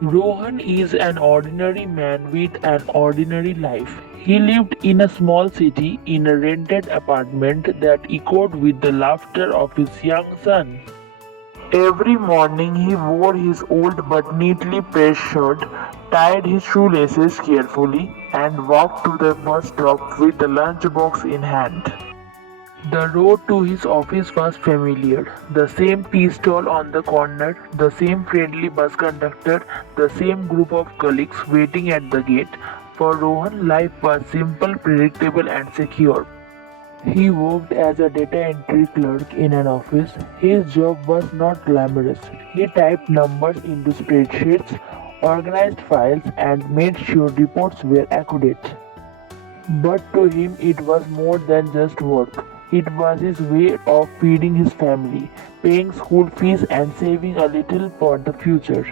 Rohan is an ordinary man with an ordinary life. He lived in a small city in a rented apartment that echoed with the laughter of his young son. Every morning he wore his old but neatly pressed shirt, tied his shoelaces carefully, and walked to the bus stop with the lunchbox in hand. The road to his office was familiar. The same tea stall on the corner, the same friendly bus conductor, the same group of colleagues waiting at the gate. For Rohan, life was simple, predictable, and secure. He worked as a data entry clerk in an office. His job was not glamorous. He typed numbers into spreadsheets, organized files, and made sure reports were accurate. But to him it was more than just work. It was his way of feeding his family, paying school fees and saving a little for the future.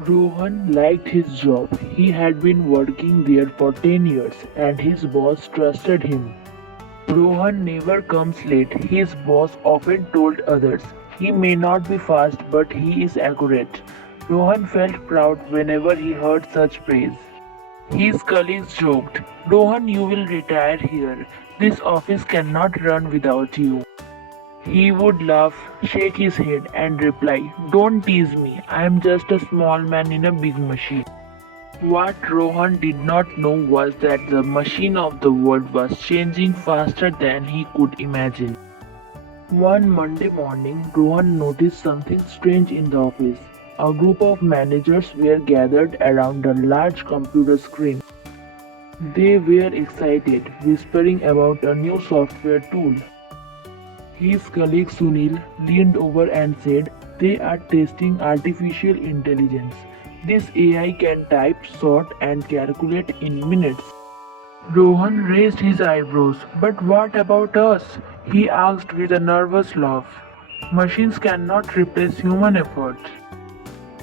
Rohan liked his job. He had been working there for 10 years and his boss trusted him. Rohan never comes late. His boss often told others. He may not be fast, but he is accurate. Rohan felt proud whenever he heard such praise. His colleagues joked, Rohan, you will retire here. This office cannot run without you. He would laugh, shake his head, and reply, Don't tease me. I am just a small man in a big machine. What Rohan did not know was that the machine of the world was changing faster than he could imagine. One Monday morning, Rohan noticed something strange in the office. A group of managers were gathered around a large computer screen. They were excited, whispering about a new software tool. His colleague Sunil leaned over and said, They are testing artificial intelligence. This AI can type, sort, and calculate in minutes. Rohan raised his eyebrows. But what about us? He asked with a nervous laugh. Machines cannot replace human effort.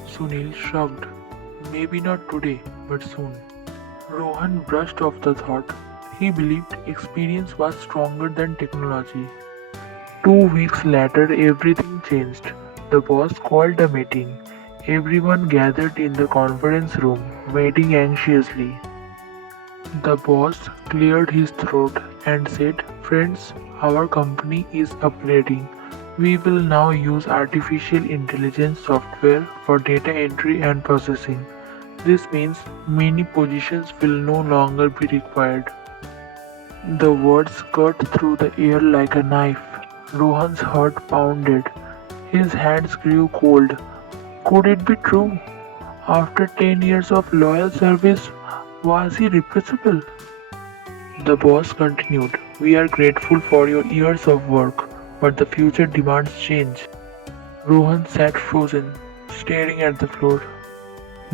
Sunil shrugged. Maybe not today, but soon. Rohan brushed off the thought. He believed experience was stronger than technology. 2 weeks later, everything changed. The boss called a meeting. Everyone gathered in the conference room, waiting anxiously. The boss cleared his throat and said, Friends, our company is upgrading. We will now use artificial intelligence software for data entry and processing. This means many positions will no longer be required. The words cut through the air like a knife. Rohan's heart pounded. His hands grew cold. Could it be true? After 10 years of loyal service, was he replaceable? The boss continued, We are grateful for your years of work, but the future demands change. Rohan sat frozen, staring at the floor.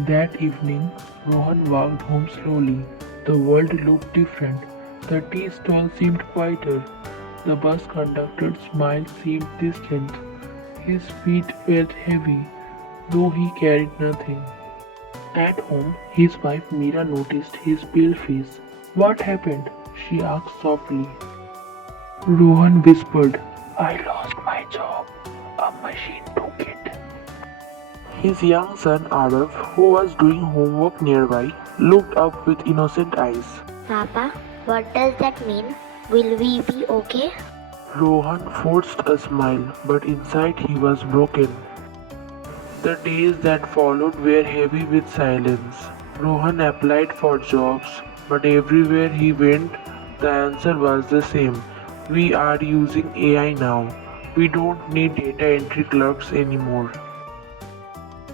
That evening, Rohan walked home slowly. The world looked different. The tea stall seemed quieter. The bus conductor's smile seemed distant. His feet felt heavy, though he carried nothing. At home, his wife Meera noticed his pale face. What happened? She asked softly. Rohan whispered, I lost my job. A machine took it. His young son Arav, who was doing homework nearby, looked up with innocent eyes. Papa, what does that mean? Will we be okay? Rohan forced a smile, but inside he was broken. The days that followed were heavy with silence. Rohan applied for jobs, but everywhere he went, the answer was the same. We are using AI now. We don't need data entry clerks anymore.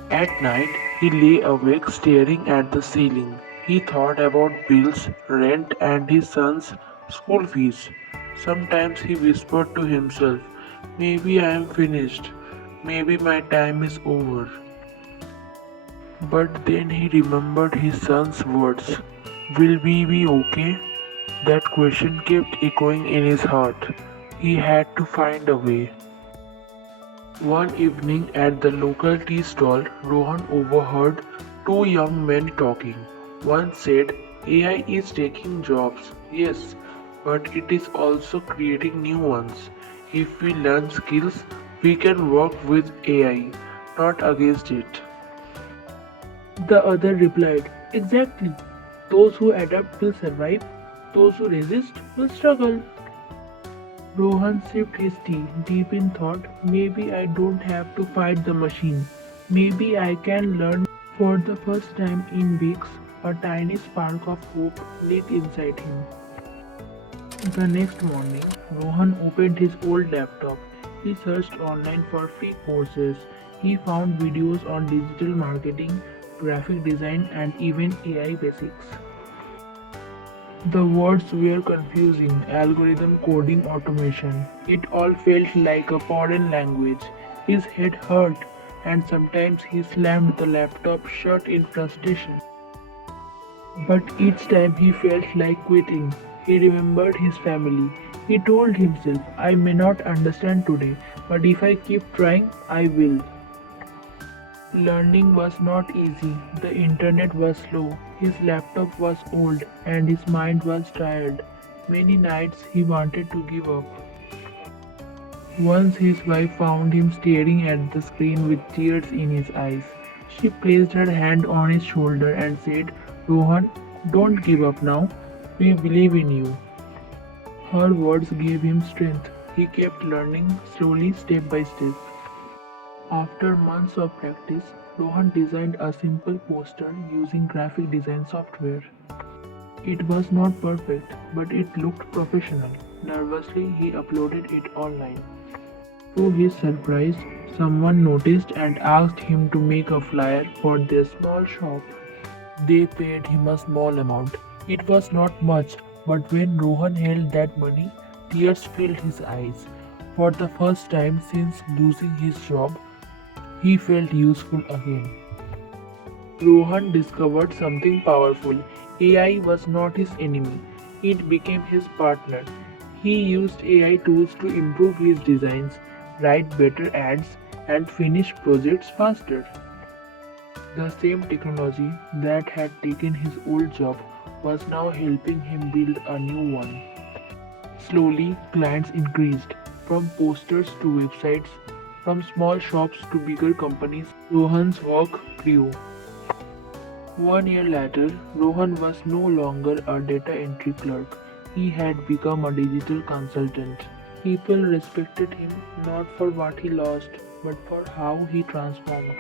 At night, he lay awake staring at the ceiling. He thought about bills, rent, and his son's school fees. Sometimes he whispered to himself, Maybe I am finished. Maybe my time is over. But then he remembered his son's words. Will we be okay? That question kept echoing in his heart. He had to find a way. One evening at the local tea stall, Rohan overheard two young men talking. One said, AI is taking jobs, yes, but it is also creating new ones. If we learn skills, we can work with AI, not against it. The other replied, exactly. Those who adapt will survive, those who resist will struggle. Rohan sipped his tea, deep in thought. Maybe I don't have to fight the machine. Maybe I can learn. For the first time in weeks, a tiny spark of hope lit inside him. The next morning, Rohan opened his old laptop. He searched online for free courses. He found videos on digital marketing, graphic design, and even AI basics. The words were confusing: algorithm, coding, automation. It all felt like a foreign language. His head hurt, and sometimes he slammed the laptop shut in frustration. But each time he felt like quitting. He remembered his family. He told himself, I may not understand today, but if I keep trying, I will. Learning was not easy. The internet was slow. His laptop was old and his mind was tired. Many nights he wanted to give up. Once his wife found him staring at the screen with tears in his eyes. She placed her hand on his shoulder and said, Rohan, don't give up now. We believe in you. Her words gave him strength. He kept learning slowly, step by step. After months of practice, Rohan designed a simple poster using graphic design software. It was not perfect, but it looked professional. Nervously, he uploaded it online. To his surprise, someone noticed and asked him to make a flyer for their small shop. They paid him a small amount. It was not much, but when Rohan held that money, tears filled his eyes. For the first time since losing his job, he felt useful again. Rohan discovered something powerful. AI was not his enemy, it became his partner. He used AI tools to improve his designs, write better ads, and finish projects faster. The same technology that had taken his old job was now helping him build a new one. Slowly, clients increased, from posters to websites, from small shops to bigger companies. Rohan's work grew. 1 year later, Rohan was no longer a data entry clerk. He had become a digital consultant. People respected him not for what he lost, but for how he transformed.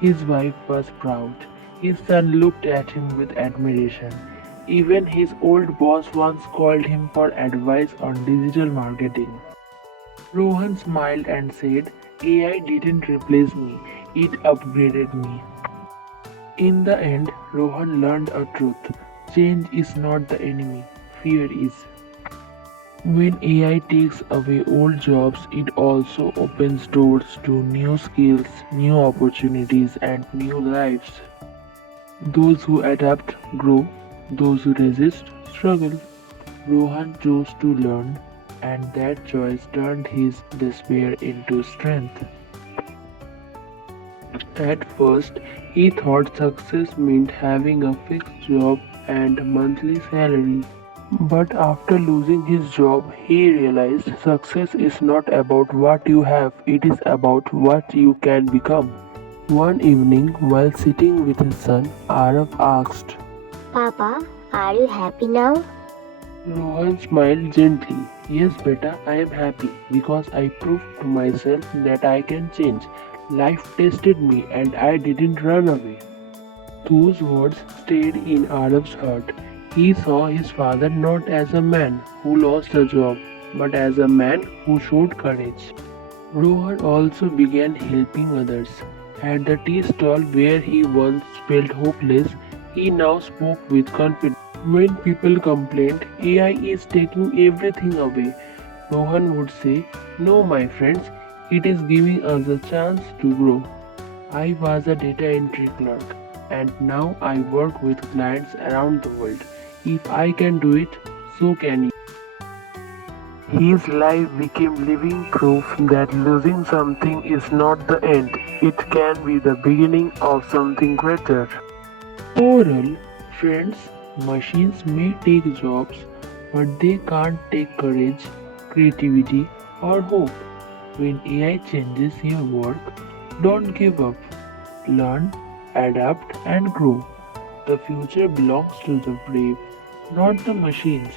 His wife was proud. His son looked at him with admiration. Even his old boss once called him for advice on digital marketing. Rohan smiled and said, AI didn't replace me, it upgraded me. In the end, Rohan learned a truth. Change is not the enemy, fear is. When AI takes away old jobs, it also opens doors to new skills, new opportunities, and new lives. Those who adapt grow, those who resist struggle. Rohan chose to learn, and that choice turned his despair into strength. At first, he thought success meant having a fixed job and monthly salary. But after losing his job, he realized success is not about what you have, it is about what you can become. One evening, while sitting with his son, Arav asked. Papa, are you happy now? Rohan smiled gently. Yes, beta, I am happy because I proved to myself that I can change. Life tested me and I didn't run away. Those words stayed in Arav's heart. He saw his father not as a man who lost a job, but as a man who showed courage. Rohan also began helping others. At the tea stall where he once felt hopeless, he now spoke with confidence. When people complained, AI is taking everything away, Rohan would say, no, my friends, it is giving us a chance to grow. I was a data entry clerk, and now I work with clients around the world. If I can do it, so can you. His life became living proof that losing something is not the end, it can be the beginning of something greater. Moral, friends, machines may take jobs, but they can't take courage, creativity, or hope. When AI changes your work, don't give up. Learn, adapt, and grow. The future belongs to the brave, not the machines.